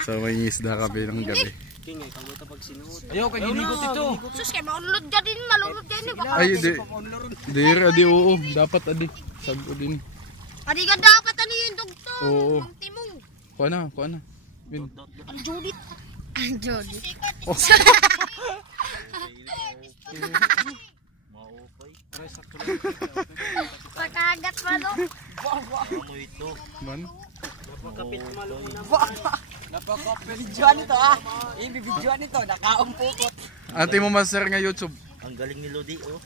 So may isda kami ng gabi. Ayaw kay ginigot ito. Sus kay maunlod ka din, malunod ka din. Ay di oo, dapat adi. Sago din. Adi ka dapat ani yung dugtong. Oo. Timong. Kuha na. Bin. Ang Judith. Ang Judith. Oh. Pagkagat malo. Ano ito? Man. Kapit malo na. Napaka-videoan ito ah. Ibibidyoan ito, nakaumpukot. Ante mo master nga YouTube. Ang galing ni Lodi oh.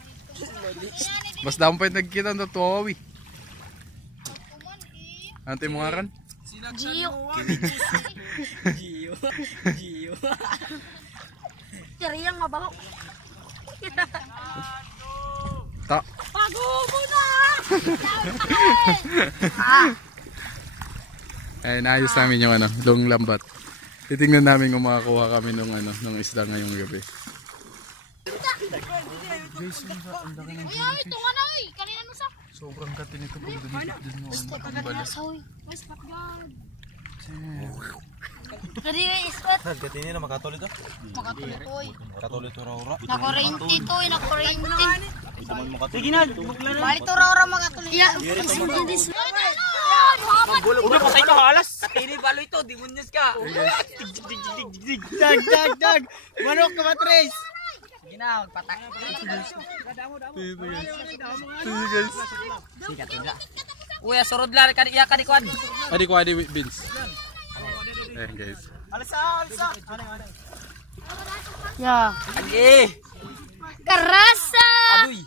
Mas dapat pa nagkita ng tuwawi. Ante mo nga ran? Gio. Gio. Tiriyang mabaho. Ta. Pago mo na! Eh, naayos namin yung long lambat. Titingnan namin kung makakuha kami nung isda ngayong gabi. Guys, ang laki ng Ay, ito nga na eh. Kanina no sa. sobrang katin ito pag dumikit din yung balas. Where's Patgard? Kadiri ispat. Nagkatini na makatol ito. Makatuloy ko eh. Makatol ito raura. Nakorente to eh, nakorente. Ito man makatol. Sige na, Bali to raw makatuloy. udah pa sa ito halas. Katini balo ito, demonyos ka. Dag. Manok ka matres. Sige na, magpatak. Sige guys. Sikat tidak. Uy, surod lang iya ka di kwan. Adi ko adi Vince. Eh guys. Alsa. Ya. Agi. Karasa. Aduy.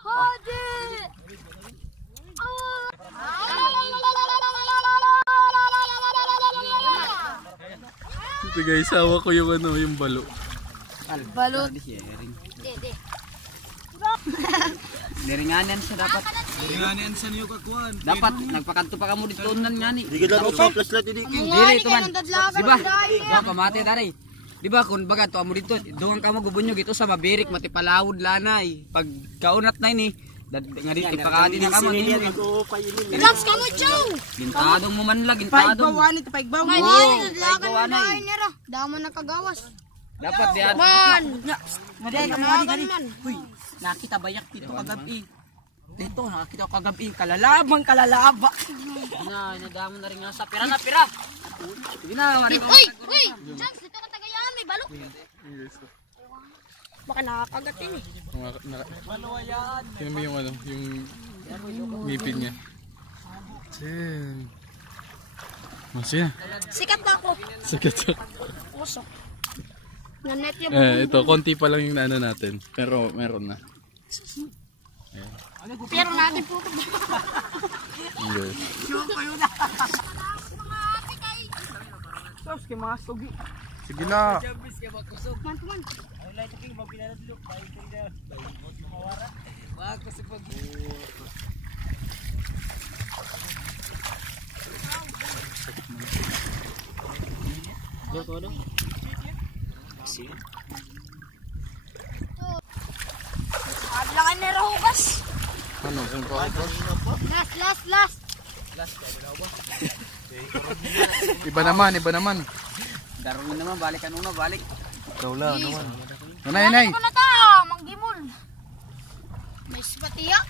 Hadi. Ito guys, sawa ko yung yung balo. Balot. Diringanan siya dapat. Ringanin sa niyo kakuan. Dapat nagpakanto pa kamo dito nan ngani. Di ka dapat sa plus lati di. Diri ito man. Diba? Diba pamati dari. Diba kung baga to amo dito, duwang kamo gubunyog ito sa mabirik mati palawod lanay. Pag kaunat na ini, nga dito ipakadi na kamo. Relax ka mo, Chow. Gintadong mo man lang, gintadong. Paigbaw. Paigbaw na. Damo na kagawas. Dapat diyan. Man. Madi. Uy, nakita bayak dito kagabi. Dito nakita ko kagabi kalalabang kalalaba. Nadamo na rin nga sa pira. Sige na, Uy! Chance, dito ka tagayan, may balok. Baka nakakagatin eh. Tingnan mo yung yung ngipin niya. Tin. Masya. Sikat na ako. Sakit. Usok. Nanet yung Ito, konti pa lang yung natin. Pero meron na. pero natin po. Okay. Tapos kay mga sugi. Sige na. Man. Ablangan na rahugas. Ano? Saan pa ako? Last. Iba naman. Darwin naman, balik ano na, balik. Ikaw lang naman. Nanay. Ano na ta? Manggimol. May spatiya.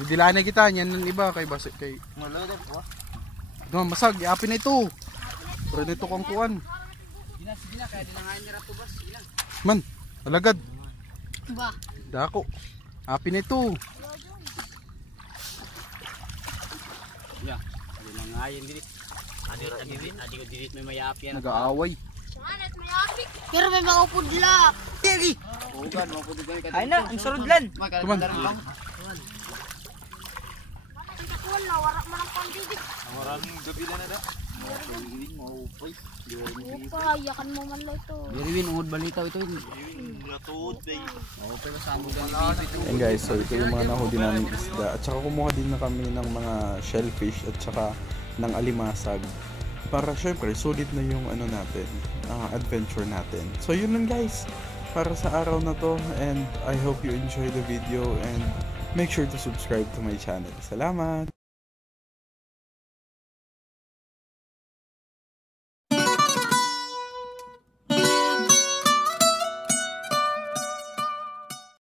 Didilaan na kita. Yan ng iba kay Basit. Kay... No, masag. Iapin na ito. Pero nito kong kuwan. Sige na, kaya dinangayin ni Ratubas. Sige lang. Man, alagad. Ba? Dako. Apin na ito. Ya, dinangayin dito. Adi ko dito may mayapi yan. Nag-aaway. Sangat may api. Pero may mga pudla. Tiri! Ugan, mga puto gani. Ay na, ang surudlan. Tuman. Wala, wala man ang pandibig. Maraming gabi na na. Upa, yakan mo man lang ito. Diriwin, ungod balitaw ito. Natuod day. Oo, pero samo gani ito. And guys, so ito yung mga nahuli namin isda. At saka kumuha din na kami ng mga shellfish at saka ng alimasag. para syempre sulit na yung ano natin, adventure natin. So yun lang guys para sa araw na to, and I hope you enjoy the video and make sure to subscribe to my channel. Salamat!